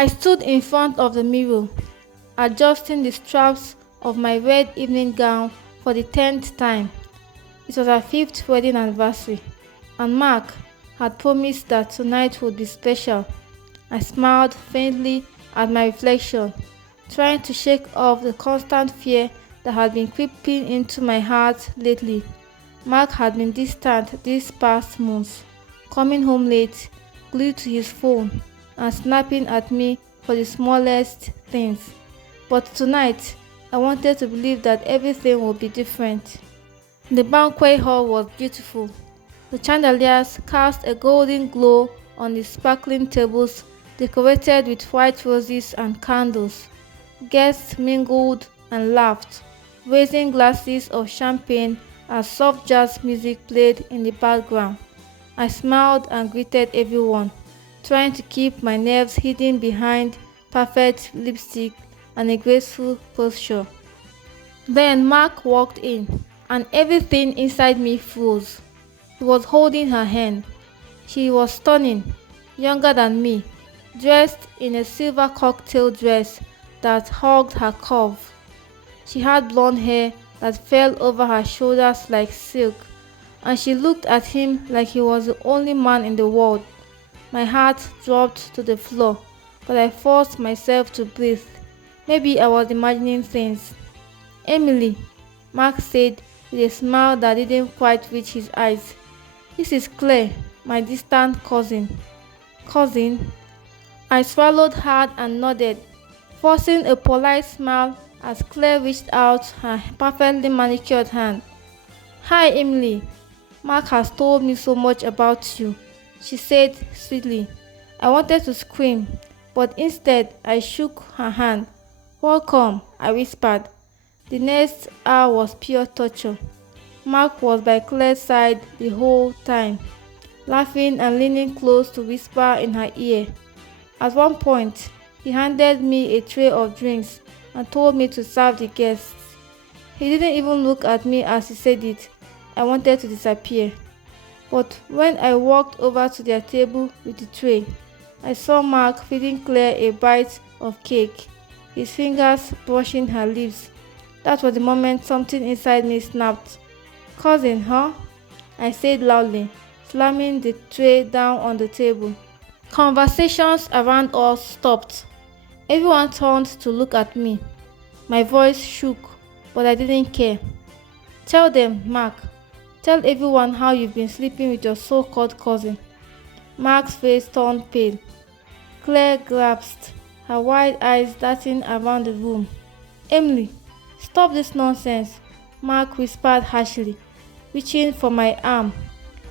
I stood in front of the mirror, adjusting the straps of my red evening gown for the 10th time. It was our 5th wedding anniversary, and Mark had promised that tonight would be special. I smiled faintly at my reflection, trying to shake off the constant fear that had been creeping into my heart lately. Mark had been distant these past months, coming home late, glued to his phone, and snapping at me for the smallest things. But tonight, I wanted to believe that everything would be different. The banquet hall was beautiful. The chandeliers cast a golden glow on the sparkling tables decorated with white roses and candles. Guests mingled and laughed, raising glasses of champagne as soft jazz music played in the background. I smiled and greeted everyone, trying to keep my nerves hidden behind perfect lipstick and a graceful posture. Then Mark walked in, and everything inside me froze. He was holding her hand. She was stunning, younger than me, dressed in a silver cocktail dress that hugged her curve. She had blonde hair that fell over her shoulders like silk, and she looked at him like he was the only man in the world. My heart dropped to the floor, but I forced myself to breathe. Maybe I was imagining things. "Emily," Mark said with a smile that didn't quite reach his eyes. "This is Claire, my distant cousin." "Cousin?" I swallowed hard and nodded, forcing a polite smile as Claire reached out her perfectly manicured hand. "Hi, Emily. Mark has told me so much about you," she said sweetly. I wanted to scream, but instead I shook her hand. "Welcome," I whispered. The next hour was pure torture. Mark was by Claire's side the whole time, laughing and leaning close to whisper in her ear. At one point, he handed me a tray of drinks and told me to serve the guests. He didn't even look at me as he said it. I wanted to disappear. But when I walked over to their table with the tray, I saw Mark feeding Claire a bite of cake, his fingers brushing her lips. That was the moment something inside me snapped. "Cousin, huh?" I said loudly, slamming the tray down on the table. Conversations around us stopped. Everyone turned to look at me. My voice shook, but I didn't care. "Tell them, Mark. Tell everyone how you've been sleeping with your so-called cousin." Mark's face turned pale. Claire gasped, her wide eyes darting around the room. "Emily, stop this nonsense," Mark whispered harshly, reaching for my arm.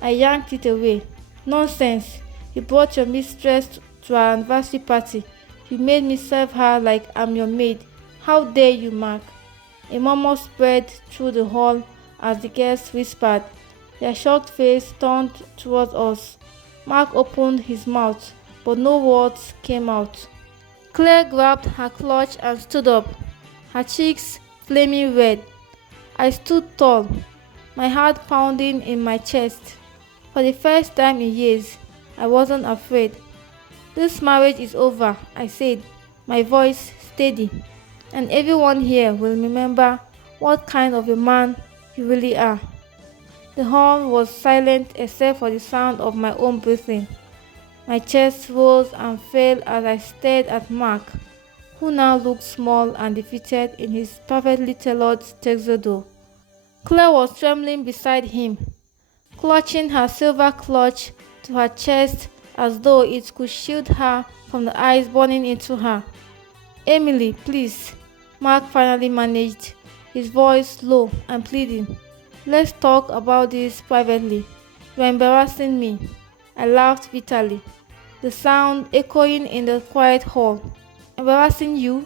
I yanked it away. "Nonsense. You brought your mistress to our anniversary party. You made me serve her like I'm your maid. How dare you, Mark?" A murmur spread through the hall as the guests whispered. Their shocked face turned towards us. Mark opened his mouth, but no words came out. Claire grabbed her clutch and stood up, her cheeks flaming red. I stood tall, my heart pounding in my chest. For the first time in years, I wasn't afraid. "This marriage is over," I said, my voice steady, "and everyone here will remember what kind of a man you really are." The hall was silent except for the sound of my own breathing. My chest rose and fell as I stared at Mark, who now looked small and defeated in his perfectly tailored tuxedo. Claire was trembling beside him, clutching her silver clutch to her chest as though it could shield her from the eyes burning into her. "Emily, please," Mark finally managed, his voice low and pleading. "Let's talk about this privately. You're embarrassing me." I laughed bitterly, the sound echoing in the quiet hall. "Embarrassing you?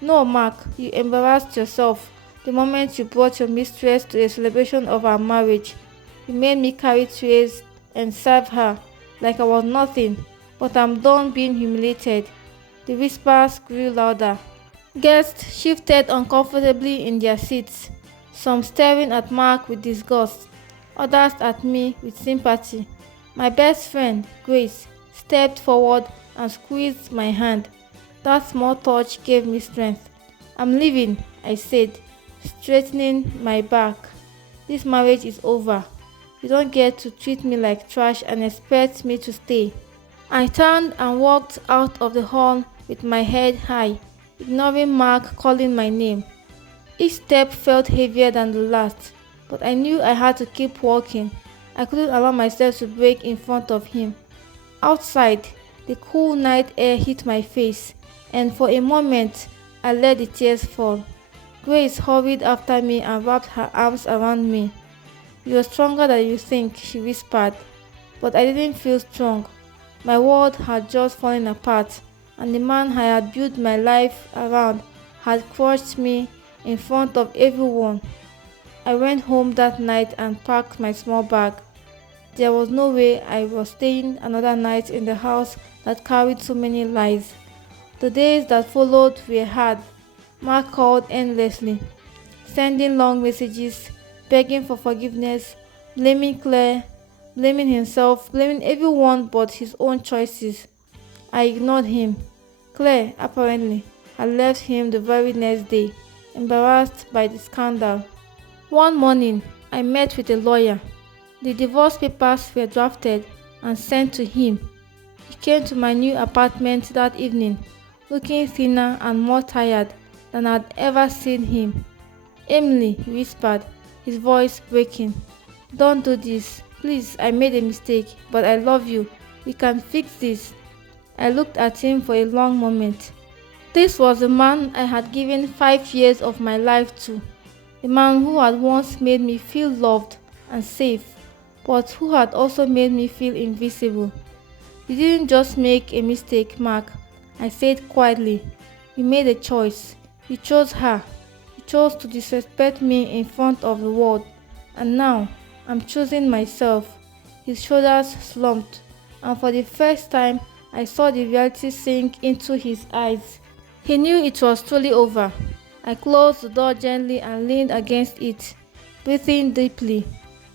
No, Mark, you embarrassed yourself the moment you brought your mistress to a celebration of our marriage. You made me carry trays and serve her like I was nothing, but I'm done being humiliated." The whispers grew louder. Guests shifted uncomfortably in their seats, some staring at Mark with disgust, others at me with sympathy. My best friend, Grace, stepped forward and squeezed my hand. That small touch gave me strength. I'm leaving, I said, straightening my back. This marriage is over. You don't get to treat me like trash and expect me to stay. I turned and walked out of the hall with my head high, ignoring Mark calling my name. Each step felt heavier than the last, but I knew I had to keep walking. I couldn't allow myself to break in front of him. Outside, the cool night air hit my face, and for a moment, I let the tears fall. Grace hurried after me and wrapped her arms around me. "You're stronger than you think," she whispered. But I didn't feel strong. My world had just fallen apart, and the man I had built my life around had crushed me in front of everyone. I went home that night and packed my small bag. There was no way I was staying another night in the house that carried so many lies. The days that followed were hard. Mark called endlessly, sending long messages, begging for forgiveness, blaming Claire, blaming himself, blaming everyone but his own choices. I ignored him. Claire, apparently, had left him the very next day, embarrassed by the scandal. One morning, I met with a lawyer. The divorce papers were drafted and sent to him. He came to my new apartment that evening, looking thinner and more tired than I'd ever seen him. "Emily," he whispered, his voice breaking. "Don't do this. Please, I made a mistake, but I love you. We can fix this." I looked at him for a long moment. This was the man I had given 5 years of my life to. The man who had once made me feel loved and safe, but who had also made me feel invisible. "You didn't just make a mistake, Mark," I said quietly. "You made a choice. You chose her. You chose to disrespect me in front of the world. And now, I'm choosing myself." His shoulders slumped, and for the first time, I saw the reality sink into his eyes. He knew it was truly over. I closed the door gently and leaned against it, breathing deeply.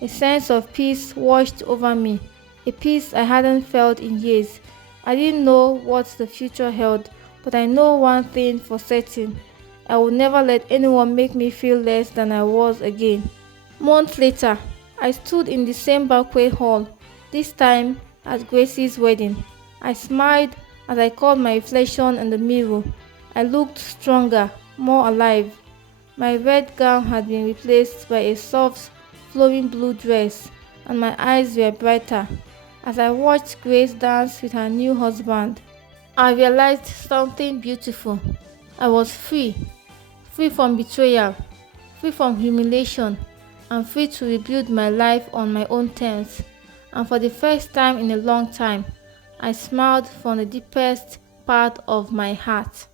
A sense of peace washed over me, a peace I hadn't felt in years. I didn't know what the future held, but I know one thing for certain. I would never let anyone make me feel less than I was again. Months later, I stood in the same banquet hall, this time at Gracie's wedding. I smiled as I caught my reflection in the mirror. I looked stronger, more alive. My red gown had been replaced by a soft, flowing blue dress, and my eyes were brighter. As I watched Grace dance with her new husband, I realized something beautiful. I was free, free from betrayal, free from humiliation, and free to rebuild my life on my own terms. And for the first time in a long time, I smiled from the deepest part of my heart.